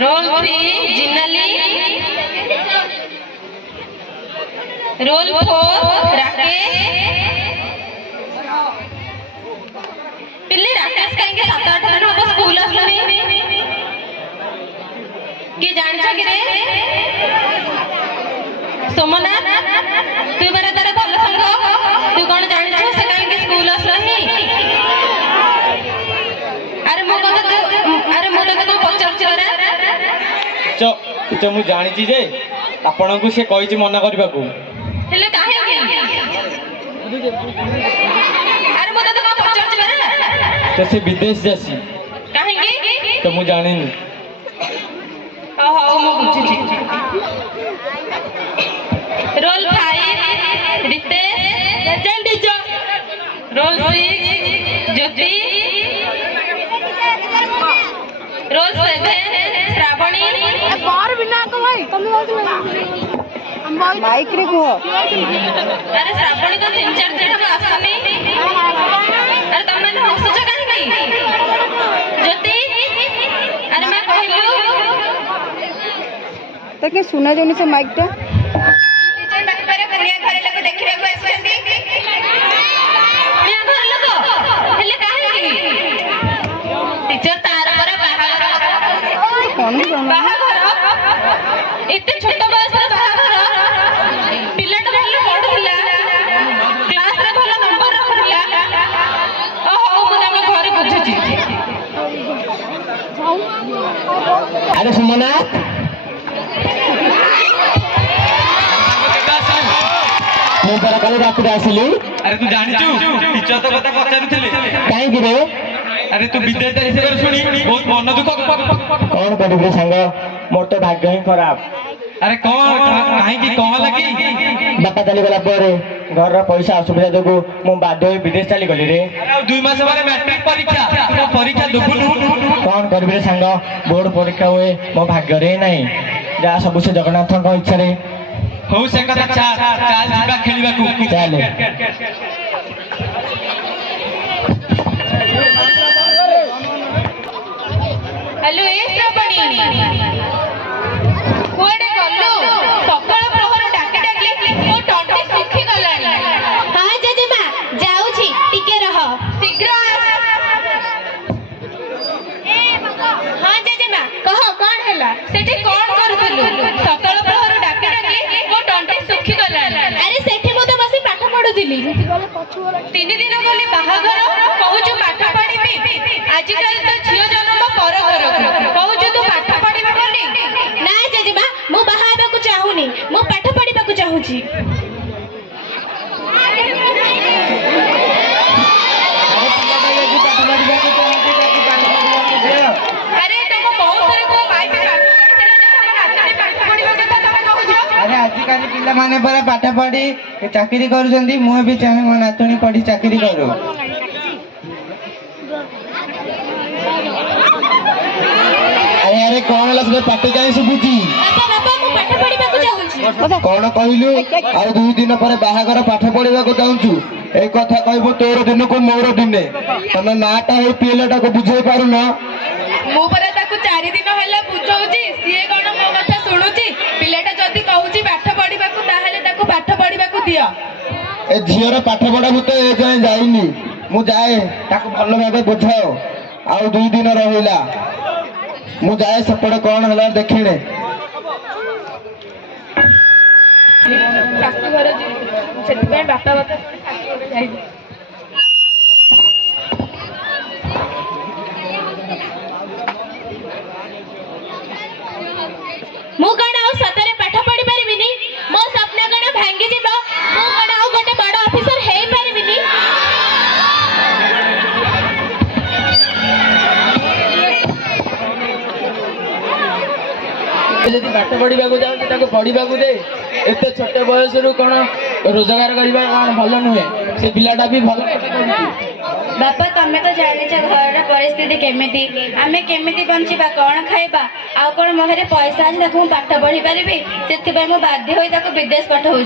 Role 3 Jinali, roll 4 Rakesh. पिल्ले राकेश कहीं 7-8 दिन हम स्कूल आसुनी कि जान छ कि रे सोमनाथ तू बरे तार भल संग तू कौन जान छ से कहीं स्कूल आसुनी। अरे मो तो पचार च मु जानी जे आपण को से कहि मना करबा को हेले काहे के अरे मो तो पचार तो से विदेश जासी काहे के तो मु जानी हो मु बुझी रोल 5 रितेश जल्दी जो रोल 6 ज्योति रोल 7 श्रावणी बाहर बिना को भाई माइक रे को अरे श्रावणी तो 3-4 दिन हम आसनी अरे तुम मैंने हंसुछ काहे ज्योति अरे मैं कहलु तके सुना जोनी से माइक टा टीचर बाकी पर कुनिया घरे लोग देखिबे को आसंती कुनिया घर लोग हेले काहे की टीचर तार पर बाहाघर एते छोट बयस रे बाहाघर पिलाटा भले पढुला क्लास रे भले नंबर रखुला हो मु ताके घरे बुझुची। अरे सुमना मु पर कल रात रे आसिली। अरे तू जानि छु टीचर तो कथा पचारुथिले काहे कि रे अरे तू विदेश जाइसे कर सुनी बहुत मन दुख कौन करबे संग मोर तो भाग्य ही खराब। अरे कौन काहे की कह लगी बापा चली गला परे घर रा पैसा असुविधा जोगु मु बाध्य होई विदेश चली गली रे। अरे 2 मास बारे मैट्रिक परीक्षा तो परीक्षा दुबुनु कौन करबे संग बोर्ड परीक्षा होए मो भाग्य रे नहीं जा सब से जगन्नाथ को इच्छा रे हो से कथा चाल जीवा खेलिबा को चले। हेलो ए श्रावणी कोडे गल्लू सकाळ प्रहर डाके डाके मो टंटी सुखी गलानी। हां जजेमा जाऊ छी टिके रह शीघ्र हां जजेमा कह कोन हैला सेठी कोन करूथलु सकाळ प्रहर डाके डाके मो टंटी सुखी गलानी। अरे सेठी मो तो बसी पाठ पढुथिली 3 दिन गले बाहाघर कहूछु पाठ पढिबी आजिकल तो झियो जन्म पर घर कहूछु तू पाठ पढिबा बोली ना जजेमा मु बाहाबा को चाहुनी मु पाठ पढिबा को चाहुची। अरे तुम बहुत सारे को भाई पे पाठ पढिबा कथा तमे कहूछु। अरे आजिकल पिला माने परा पाठ पढ़ी चाकरी करूछंती मु भी चाहे मो नातुनी पढ़ी चाकरी करू। अरे अरे कौन लस पाटी काहे सुबुची बाबा मु पाठ पढिबा को चाहुची। कौन कहलु और 2 दिन पर बाहागर पाठ पढ़िबा को चाहूछु ए कथा कहबो तोर दिन को मोर दिने तमे माटा होई पिलाटा को बुझाई पारु ना मु परे ताकू 4 दिन होला बुझौची सिए कोन मो कथा सुनुची पिलाटा जदी कहूची पाठ पढिबा को ताहाले ताकू पाठ पढिबा को दियो। ए झियर पाठ पढ़ा भूत ए जाय जाईनी मु जाए ताकू भल भाबे बुझाओ और 2 दिन रहिला मु जाए सपड़ कौन हला देखिने शास्त्री घर से बापा बापा शास्त्री घर जाई मु कण आ सतरे पाठ पढी परिबिनी मो सपना कण भांगी जिबो मु कण आ गोटे बड़ ऑफिसर हेई परिबिनी। यदि पाठ पढ़ा जाऊँ पढ़ा दे एत छोट बयस कौन रोजगार करवा कौन भल नुहे से पिलाटा भी भल बापा तमें तो जान घर परिस्थिति केमिति आमे केमिति बंचिबा कौन खाइबा आ कौन मोहरे पैसा अच्छे ताको पाठ पढ़ी पारि से बाध्य हो विदेश पठाऊँ।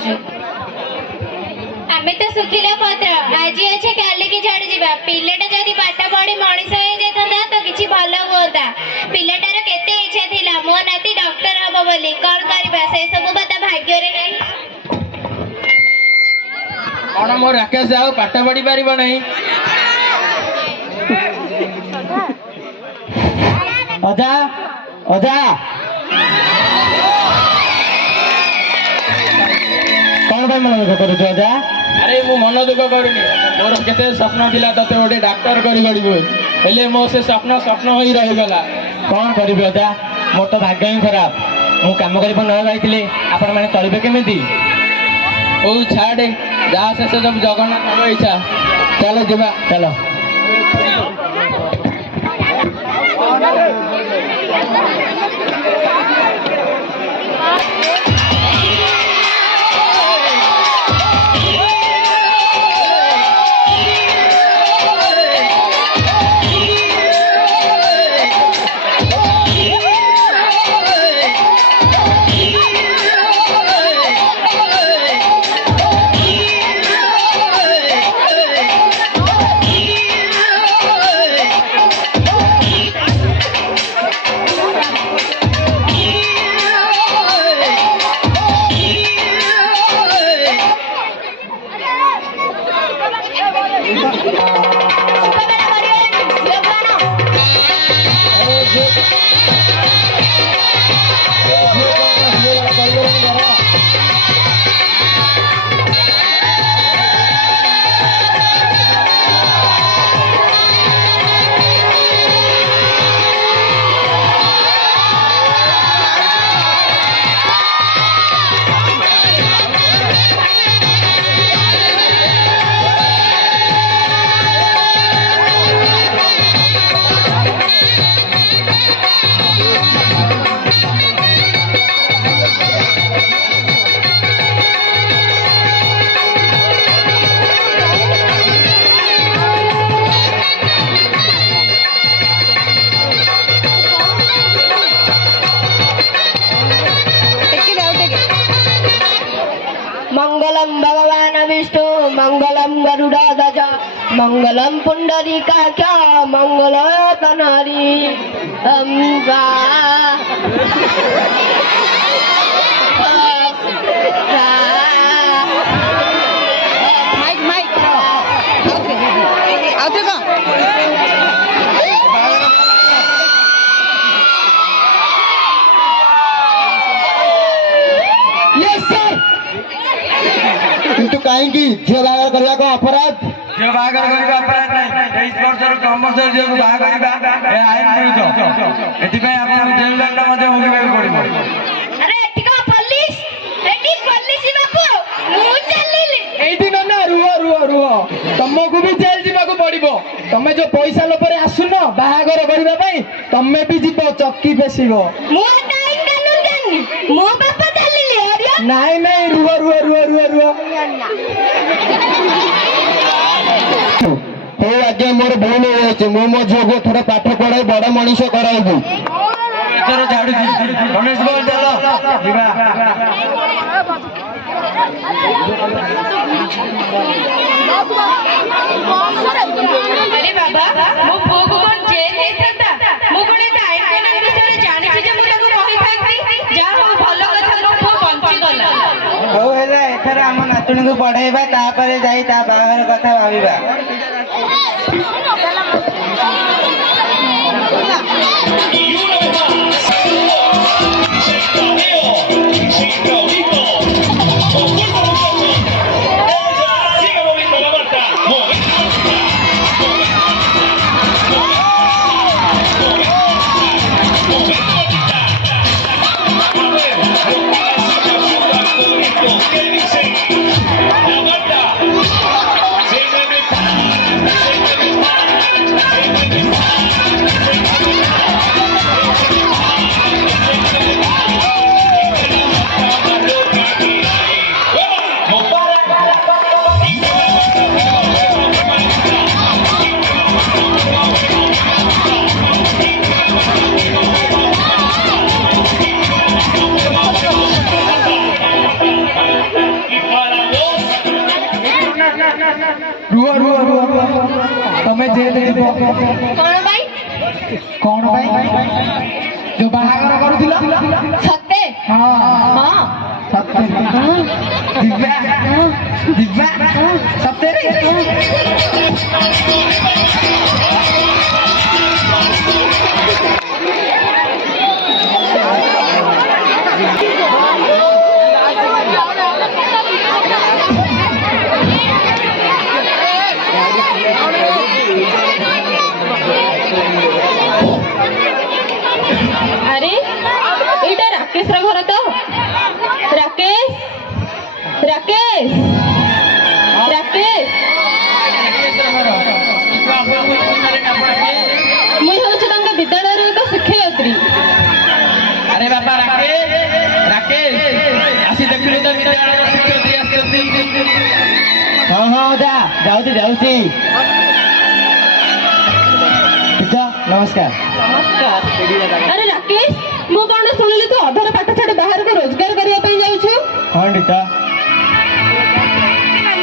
ଆମେ ତ ଶୁଖିଲା ପତ୍ର ଆଜି ଅଛି କାଲିକି ଝଡ଼ିଯିବା। ପିଲାଟା ଯଦି ପାଠ ପଢି ମଣିଷ ହେଇଯାଇଥାନ୍ତା ତ କିଛି ଭଲ ହୁଅନ୍ତା। ପିଲାଟାର କେତେ ଇଚ୍ଛା ଥିଲା ମୋ ନାତି ଡକ୍ଟର ହବ ବୋଲି, କଣ କରିବା ସେ ସବୁ ବା ତା ଭାଗ୍ୟରେ ନାହିଁ। କଣ ମୋ ରାକେଶ ଆଉ ପାଠ ପଢି ପାରିବ ନାହିଁ? ଅଜା ଅଜା କଣ ପାଇଁ ମନ ଦୁଃଖ କରୁଛୁ ଅଜା? ଆରେ ମୁଁ ମନ ଦୁଃଖ କରୁନି, ମୋର କେତେ ସ୍ୱପ୍ନ ଥିଲା ତତେ ଗୋଟେ ଡାକ୍ତର କରି ଗଢ଼ିବୁ, ହେଲେ ମୋ ସେ ସ୍ୱପ୍ନ ହୋଇ ରହିଗଲା। କଣ କରିବି ଅଜା, ମୋର ତ ଭାଗ୍ୟ ହିଁ ଖରାପ। ମୁଁ କାମ କରିବା ନ ଯାଇଥିଲେ ଆପଣମାନେ ଚଳିବେ କେମିତି? ହଉ ଛାଡ଼େ, ଯାହା ଶେଷ ସବୁ ଜଗନ୍ନାଥଙ୍କ ଇଚ୍ଛା। ଚାଲ ଯିବା। ଚାଲ। मंगलम भगवान विष्णु मंगलम गरुड़ध्वज मंगलम पुंडरीकाक्ष मंगलोत्तनहरि माइक आउथे का କିନ୍ତୁ କାହିଁକି ଝିଅ ବାହାଘର କରିବାକୁ ଅପରାଧ? ଝିଅ ବାହାଘର କରିବା ଅପରାଧ ନାହିଁ। 23 ବର୍ଷରୁ କମ ବର୍ଷର ଝିଅକୁ ବାହା କରିବା ଏହା ଆଇନ ବିରୁଦ୍ଧ। ଏଥିପାଇଁ ଆପଣଙ୍କୁ ଜେଲ ଦଣ୍ଡ ମଧ୍ୟ ଭୋଗିବାକୁ ପଡ଼ିବ। ଆରେ ଏଠି କଣ ପୋଲିସ? ଏଠି ପୋଲିସ ବାବୁ, ମୁଁ ଚାଲିଲି। ଏଇଠି ନା ରୁହ, ତମକୁ ବି ଜେଲ ଯିବାକୁ ପଡିବ। ତମେ ଯୋଉ ପଇସା ଲୋଭରେ ଆସୁନ ବାହାଘର କରିବା ପାଇଁ, ତମେ ବି ଯିବ, ଚକି ପେଶିବ। ମୁଁ ଏଟା ଆଇନ କାନୁନ ଜାଣିନି, ମୋ ବାପା ଚାଲିଲି। ଆରିଆ ନାଇଁ ରୁହ। ହଉ ଆଜ୍ଞା, ମୋର ଭୁଲ ହେଇଯାଇଛି। ମୁଁ ମୋ ଝିଅକୁ ଏଥର ପାଠ ପଢାଇ ବଡ ମଣିଷ କରାଇବି। ଏଥର ଛାଡୁଛି। ରମେଶ ବୋଲ ଚାଲ ଯିବା। अरे बाबा मो पुओ को कोन जेल हेथाता मो कोन एता आइन कानून विषय जानि जे मु ताको कहि थाकती जा हो भलो कथा मो पुओ बंची गला। ହଉ ହେଲା, ଏଥର ଆମ ନାତୁଣୀକୁ ପଢେଇବା, ତାପରେ ଯାଇ ତା ବାହାଘର କଥା ଭାବିବା। La banda se debe ରୁହ ରୁହ ରୁହ ତମେ ଜେଲ ଯିବ କଣ ପାଇଁ? କଣ ପାଇଁ ଯୋଉ ବାହାଘର କରୁଥିଲ ସତେ? ହଁ ହଁ। ସତରେ ଯିବା ଯିବା ସତରେ ଆରେ ଏଇଟା ରାକେଶର ଘର ତ? ରାକେଶ ରାକେଶ ରାକେଶ ମୁଁ ହେଉଛି ତାଙ୍କ ବିଦ୍ୟାଳୟର ଏକ ଶିକ୍ଷୟିତ୍ରୀ। ଆରେ ବାପା ରାକେଶ ରାକେଶ ଆସି ଦେଖିଲୁ ତ ବିଦ୍ୟାଳୟର ଶିକ୍ଷୟିତ୍ରୀ ଆସିଛନ୍ତି। ହଁ ହଁ ଯା ଯାଉଛି ଯାଉଛି। ନମସ୍କାର। ଆରେ ରାକେଶ, ମୁଁ କଣ ଶୁଣିଲି ତୁ ଅଧାର ପାଠ ଛାଡ଼ି ବାହାରକୁ ରୋଜଗାର କରିବା ପାଇଁ ଯାଉଛୁ? ହଁ ଟିଚର।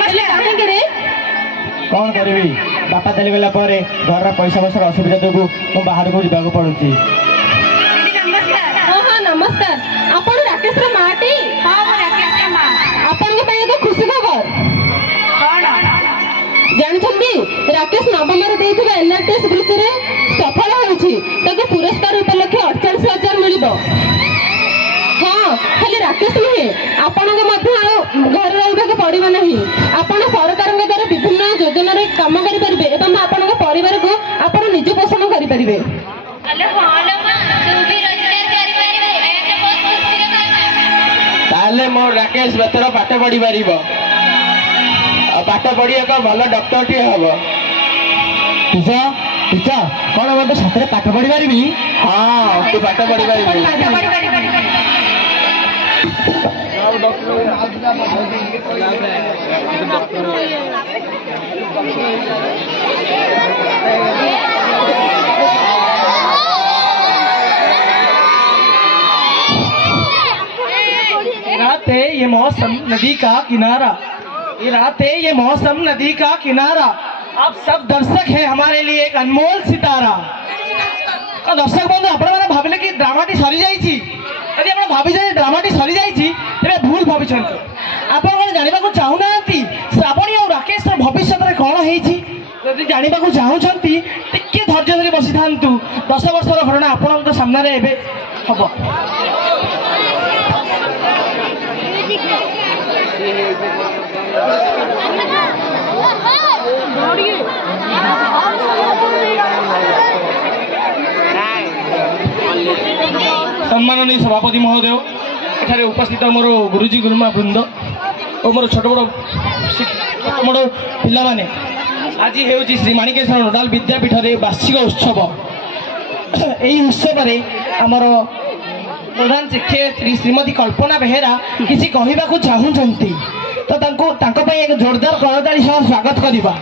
ହେଲେ କାହିଁକି ରେ? କଣ କରିବି, ବାପା ଚାଲିଗଲା ପରେ ଘରର ପଇସା ପଇସାର ଅସୁବିଧା ଯୋଗୁଁ ମୁଁ ବାହାରକୁ ଯିବାକୁ ପଡୁଛି। ହଁ ହଁ ନମସ୍କାର। ଆପଣ ରାକେଶର ମାଆଟି? ହଁ ମୁଁ ରାକେଶର ମା। ଆପଣଙ୍କ ପାଇଁ ଏକ ଖୁସି ଖବର। କଣ? ଜାଣିଛନ୍ତି ରାକେଶ ନବମରେ ଦେଇଥିବା ଏନ୍ଆରଟିଏସ୍ ବୃତ୍ତିରେ ସଫଳ ହେଉଛି। ତାକୁ ପୁରସ୍କାର ଉପଲକ୍ଷେ 48,000 ମିଳିବ। ହଁ, ଖାଲି ରାକେଶ ନୁହେଁ, ଆପଣଙ୍କୁ ମଧ୍ୟ ଆଉ ଘରେ ରହିବାକୁ ପଡ଼ିବ ନାହିଁ। ଆପଣ ସରକାରଙ୍କ ଦ୍ୱାରା ବିଭିନ୍ନ ଯୋଜନାରେ କାମ କରିପାରିବେ ଏବଂ ଆପଣଙ୍କ ପରିବାରକୁ ଆପଣ ନିଜେ ପୋଷଣ କରିପାରିବେ। ଆଲୋ ହଁ ଲୋ ମା, ତୁ ବି ରୋଜଗାର କରିପାରିବୁ। ଏଇଟା ବହୁତ ଖୁସିର କଥା। ତାହେଲେ ମୋ ରାକେଶ ବେତର ପାଠ ପଢି ପାରିବ ଆଉ ପାଠ ପଢି ଏକ ଭଲ ଡକ୍ଟରଟିଏ ହବ। ଟିଚର ଟିଚର କଣ ମୋତେ ସତରେ ପାଠ ପଢି ପାରିବି? ହଁ ତୁ ପାଠ ପଢି ପାରିବୁ। रात है ये मौसम नदी का किनारा, ये रात है ये मौसम नदी का किनारा, आप सब दर्शक हैं हमारे लिए एक अनमोल सितारा। दर्शक बंधु आपण मैंने भाविले कि ड्रामाटी सरी जाइछि, यदि आपण भाबिछे ड्रामाटी सरी जाइछि तेबे भूल भाबिछन्ति। आपण कोन जानिबा को चाहू नांती श्रावणी और राकेश र भविष्य रे कोन हेछि? यदि जानिबा को चाहूछन्ति टिके धैर्य धरि बसि थांतु। 10 वर्षर घटना आपणक सामने रे एबे हबो। सम्माननीय सभापति महोदय, एठारे उपस्थित मोर गुरुजी गुरुमा वृंद और मोर छोट बड़ मोर पिला माने आज हेउची श्री माणिकेश्वर नोडाल विद्यापीठ रे वार्षिक उत्सव। एही उत्सव रे हमर प्रधान शिक्षयित्री श्रीमती कल्पना बेहेरा किसी कहवाक चाहूँगी तो तांको एक जोरदार करताली सह स्वागत करवा।